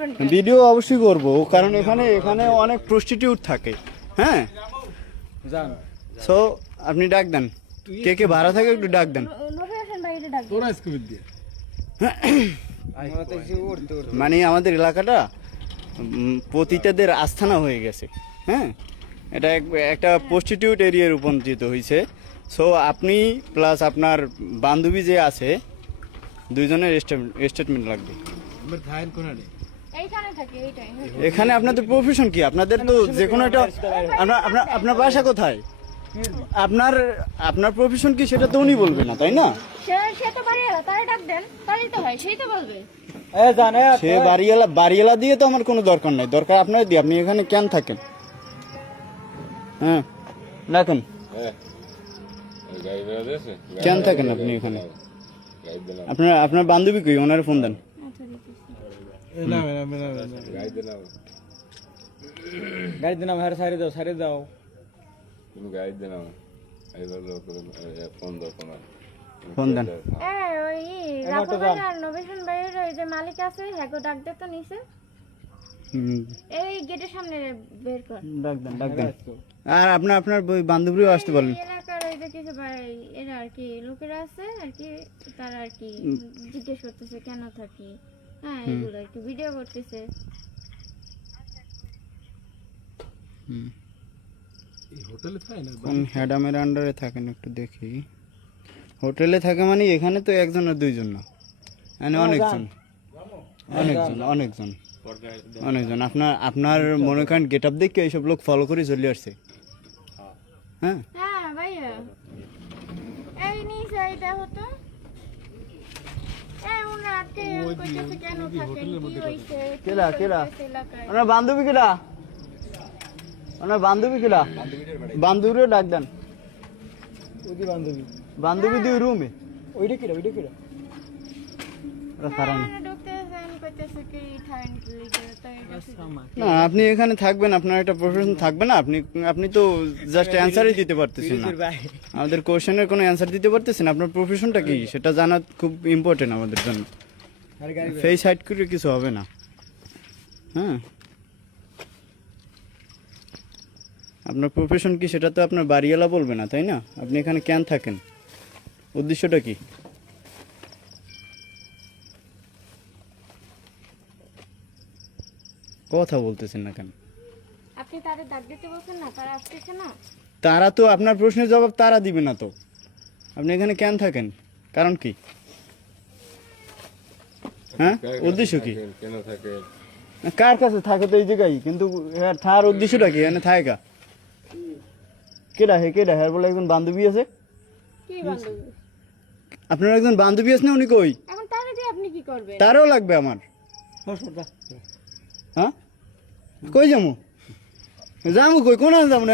করবেন ভিডিও অবশ্যই করব, কারণ এখানে অনেক প্রস্টিটিউট থাকে। হ্যাঁ জান সো আপনি ডাক দেন, কে ভাড়া থাকে একটু ডাক দেন। নবী হোসেন ভাই এটা ডাক তোরা স্কুল দিয়ে মানে আমাদের এলাকাটা পতিতাদের আস্থানা হয়ে গেছে। হ্যাঁ, এটা একটা প্রস্টিটিউট এরিয়ায় রূপান্তরিত হয়েছে। সো আপনি প্লাস আপনার বান্ধবী যে আছে, দুইজনের স্টেটমেন্ট লাগবে। আমার থাইন কোনানে এইখানে থাকে এইটাই। এখানে আপনাদের প্রফেশন কি? আপনাদের তো যে কোনো একটা আপনার বাসা কোথায়, আপনার প্রফেশন কি সেটা তো উনি বলবে না, তাই না? সে তো বাড়িওয়ালা, তারে ডাক দেন, তারই তো হয়, সেই তো বলবে। এ জানে সে বাড়িওয়ালা দিয়ে তো আমার কোনো দরকার নাই, দরকার আপনার দিয়ে। আপনি এখানে কেন থাকেন? হ্যাঁ রাখেন, কেন থাকেন আপনি এখানে? আপনার বান্ধবী কই? ওনার ফোন দেন। না গাড়ি দিলাম, হ্যাঁ সাইরে দাও তুমি গাইড দে না, এইবার লোক ফোন দেন। ওই রাফা ভাই আর নবী হোসেন ভাইয়ের ওই যে মালিক আছে, হ্যাঁ ডাক দে তো নিচে, এই গেটের সামনে বের কর। ডাক দেন। আর আপনার ওই বান্ধবীও আসতে বলেন। এই এলাকার ওই যে কিছু ভাই এরা আর কি লোকেরা আছে আর কি, তারা আর কি জিজ্ঞেস করতেছে কেন থাকি, হ্যাঁ এগুলো আর কি ভিডিও করতেছে। হোটেলে থাকে না, কোন হ্যাডামের আন্ডারে থাকেন একটু দেখি। হোটেলে থাকে মানে এখানে তো একজন আর দুইজন না, মানে অনেকজন। আপনার মনে করেন গেট আপ দেখে এইসব লোক ফলো করে চলে আসছে। হ্যাঁ হ্যাঁ ভাইয়া, এই নিচে এইটা হতো, এই উনাকে কইতেছে কেন থাকেন, কি হইছে, কেডা এলাকায় ওনার বান্ধবী কেডা? বান্ধবীরও ডাক দেন। ওই যে বান্ধবী দুই রুমে ওইটা কিরা কারণ ঢুকতেছেন কইতেছে কি থাকেন লিগে, তাই না আপনি এখানে থাকবেন, আপনার একটা প্রফেশন থাকবে না। আপনি তো জাস্ট অ্যান্সারই দিতে পারতেছেন না, আমাদের কোশ্চেনের কোনো অ্যান্সার দিতে পারতেছেন। আপনার প্রফেশনটা কি সেটা জানা খুব ইম্পর্টেন্ট আমাদের জন্য। ফেস হাইড করে কিছু হবে না। হ্যাঁ, আপনার প্রফেশন কি সেটা তো আপনার বাড়িওয়ালা বলবে না, তাই না? আপনি এখানে কেন থাকেন, উদ্দেশ্যটা কি? কথা বলতেছেন না কেন? আপনি তারে ডাক দিতে বলছেন না, তারা আসতেছে না। তারা তো আপনার প্রশ্নের জবাব তারা দিবে না, তো আপনি এখানে কেন থাকেন, কারণ কি? হ্যাঁ, উদ্দেশ্য কি? কেন থাকে? কার কাছে থাকে তো এই জায়গায়, কিন্তু তার উদ্দেশ্যটা কি এখানে থাকা? কেডা হ্যাঁ বলে একজন বান্ধবী আছে। কি বান্ধবী? আপনার একজন বান্ধবী আছে না, উনি কই? এখন তারে দিয়ে আপনি কি করবেন? তারও লাগবে আমার। হ্যাঁ কই যাবো কই? কোন যাবো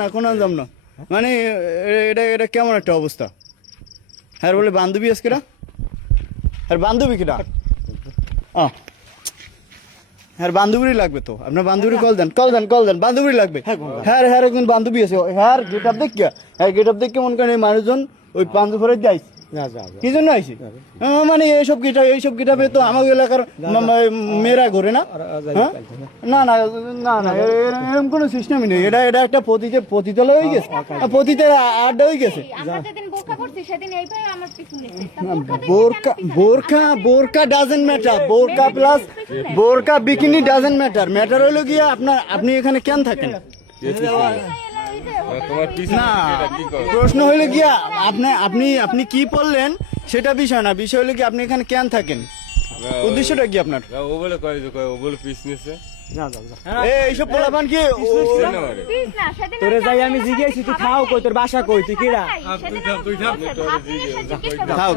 না কোন যাব না, মানে এটা কেমন একটা অবস্থা? হ্যাঁ বলে বান্ধবী আছে কেডা? আর বান্ধবী কেডা? হ্যাঁ বান্ধবীরই লাগবে তো। আপনার বান্ধবী কল দেন, বান্ধবী লাগবে। হ্যাঁ একজন বান্ধবী আছে, হ্যাঁ গেট আপ দেখে মনে করেন এই মানুষজন ওই পাঞ্জু ফেরত যাই কি জন্য আইসি? মানে এইসব গিটাপে তো আমার এলাকার মেয়েরা ঘোরে না। না এরকম কোনো সিস্টেমই নেই। এটা একটা পতিতালয় হয়ে গেছে, পতিতের আড্ডা হয়ে গেছে। আমরা যেদিন বোরকা পড়ছি সেদিন এইভাবে আমার পিছনে বোরকা ডাজন্ট ম্যাটার, বোরকা প্লাস বোরকা বিকিনি ডাজন্ট ম্যাটার হলো গিয়া আপনি এখানে কেন থাকেন? না, প্রশ্ন হইলে গিয়া আপনি কি বললেন সেটা বিষয় না, বিষয় হলো কি আপনি এখানে কেন থাকেন, উদ্দেশ্যটা কি আপনার? ও বলে পিস নিছে। এইসব পোলাপান কি তোরে যাই আমি জিজ্ঞেস তুই খাও কই, তোর বাসা কই, তুই কিরা?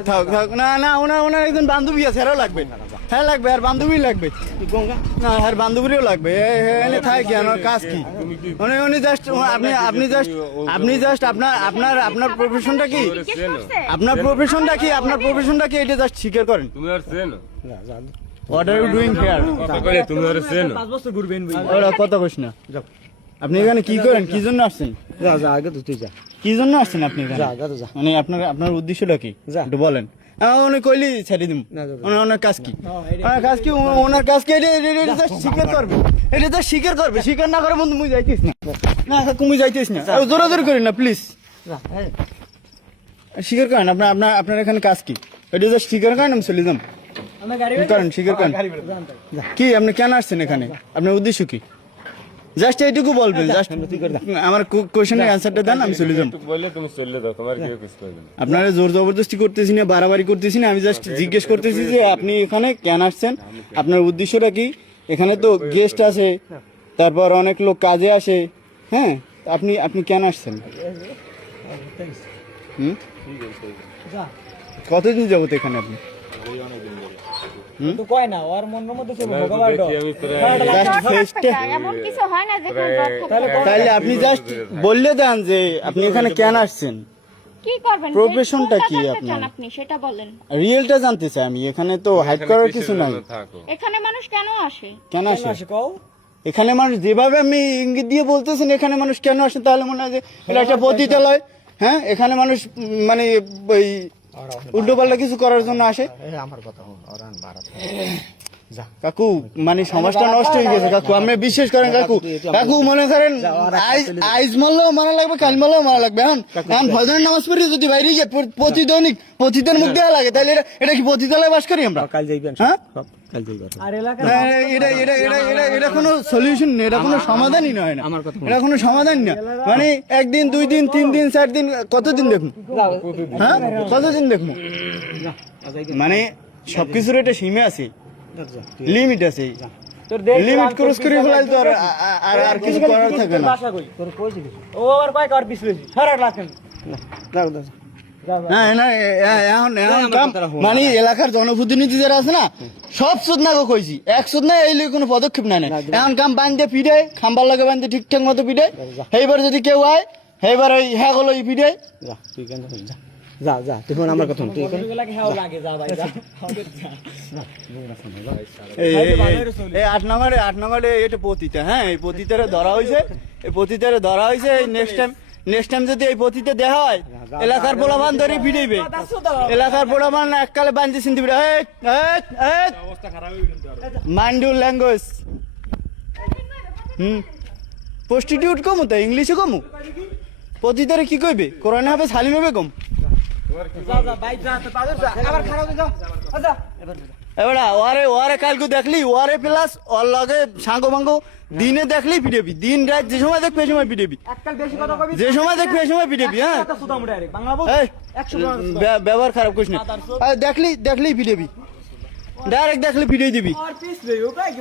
থাক না ওনার একজন বান্ধবী আছে, হ্যাঁ লাগবে আর বান্ধবী লাগবে না, আর বান্ধবীরও লাগবে। এনে থাকে আমার কাজ কি? উনি জাস্ট আপনি জাস্ট আপনার প্রফেশনটা কি? আপনার প্রফেশনটা কি এটা জাস্ট স্বীকার করেন। তুমি আর চেনো? What are you doing here? তুমি আর চেনো? 5 বছর ঘুরবেন ভাই। ওরা কথা কইস না। আপনি এখানে কি করেন, কি জন্য আসছেন? যা আগে তো তুই যা। কি জন্য আসছেন আপনি এখানে? যা মানে আপনার উদ্দেশ্যটা কি একটু বলেন। উনি কইলি ছেড়ে দিম ওনার কাজ কি ওনার কাজ কি ওনার কাজ কি এটা স্বীকার করবে এটা তো স্বীকার করবে স্বীকার না করে বন্ধু মুই যাইতিস না না তুমি যাইতিস না জোরাজোরি করি না প্লিজ স্বীকার করেন আপনার এখানে কাজ কি এটা জাস্ট স্বীকার করেন আমি চলে যাম করেন স্বীকার করেন কি আপনি কেন আসছেন এখানে আপনার উদ্দেশ্য কি জাস্ট এইটুকু বলবেন জাস্ট আমার কোশ্চেনের অ্যান্সারটা দেন আমি চলে যাম বললে তুমি চলে যাও তোমার কেউ কিছু করবে না আপনারা জোর জবরদস্তি করতেছি না বাড়াবাড়ি করতেছি না আমি জাস্ট জিজ্ঞেস করতেছি যে আপনি এখানে কেন আসছেন আপনার উদ্দেশ্যটা কি এখানে তো গেস্ট আছে তারপর অনেক লোক কাজে আসে হ্যাঁ আপনি কেন আসছেন হুম কতদিন যাবত এখানে আপনি তো কয় না ওর মনের মধ্যে ছিল ভগবান দেখি আমি প্রায় জাস্ট ফেস্টে এমন কিছু হয় না যেখানে তাহলে আপনি জাস্ট বললে দেন যে আপনি এখানে কেন আসছেন কি করবেন প্রফেশনটা কি কোনটা জানতে আপনার? চান আপনি সেটা বলেন। রিয়েলটা জানতে চাই আমি এখানে তো হাইড করার কিছু নাই থাকো এখানে মানুষ কেন আসে? কেন আসে আসে কও এখানে মানুষ যেভাবে আপনি ইঙ্গিত দিয়ে বলতেছেন এখানে মানুষ কেন আসে তাহলে মনে হয় যে এটা একটা পতিতালয় হ্যাঁ এখানে মানুষ মানে ওই উল্টো পাল্টা কিছু করার জন্য আসে কাকু মানে সমাজটা নষ্ট হয়ে গেছে কাকু আপনি বিশ্বাস করেন কাকু মনে করেন আইজ মারলেও মারা লাগবে কাল মারলেও মারা লাগবে হ্যাঁ এখন ফজরের নামাজ পড়ি যদি বাইরে গিয়ে পতিতের মুখ দেওয়া লাগে তাহলে এটা কি পতিতালয়ে বাস করি আমরা কাল যাইবেন হ্যাঁ কাল যাইবেন আর এলাকা না, এটা কোনো সলিউশন নেই এটা কোনো সমাধানই নয় না এটা কোনো সমাধান না মানে একদিন 2 দিন 3 দিন 4 দিন কতদিন দেখুন হ্যাঁ কতদিন দেখুন মানে সবকিছুর একটা সীমা আছে লিমিট আছে তোর দেখ লিমিট ক্রস করে ফেলাল তো আর কিছু করার থাকে না ভাষা কই তোর কইছিস ও আর কয় কার পিছলেছি সারা রাখেন না না এখন কাম মানে এলাকার জনপ্রতিনিধি যারা আছে না সব সুদ না কইছি এক সুদ না এই লই কোনো পদক্ষেপ নাই না এখন কাম বান্ধে পিড়ে খাম্বার লাগে বান্ধে ঠিকঠাক মতো পিড়ে এইবার যদি কেউ আয় এইবার ওই হ্যাঁ গলো পিড়ে তুই কেন যা যা তুই ফোন আমার কথা তুই কেন লাগে হাও লাগে যা ভাই যা এই 8 নম্বরে এটা পতিতা হ্যাঁ এই পতিতারে ধরা হয়েছে নেক্সট টাইম যদি এই পতিতে দেখা হয় এলাকার পোলাপান ধরে ভিড়াইবে এলাকার পোলাপান এককালে বাঞ্জি চিনতে ভিড়ে মাইন্ড ইউর ল্যাঙ্গুয়েজ প্রস্টিটিউট কমু তো ইংলিশে কমু পতিতারে কি কইবে কোরআনে হবে সালিম হবে কম যা যা ভাই যা তো পাদর যা আবার খারাপ যা আচ্ছা এবারে ওরে কালকে দেখলি ওরে প্লাস ওর লগে সাঙ্গো ভাঙ্গো দিনে দেখলি পিটেবি দিন রাত যে সময় দেখবি এই সময় পিটেবি এককাল বেশি কথা কবি যে সময় দেখবি এই সময় পিটেবি হ্যাঁ কথা সুদা মুড়ে আরে বাংলা বল এই 100 ব্যবহার খারাপ করিস না দেখলি পিটেবি ডাইরেক্ট দেখলি পিটিয়ে দিবি আর পিছলে ও কই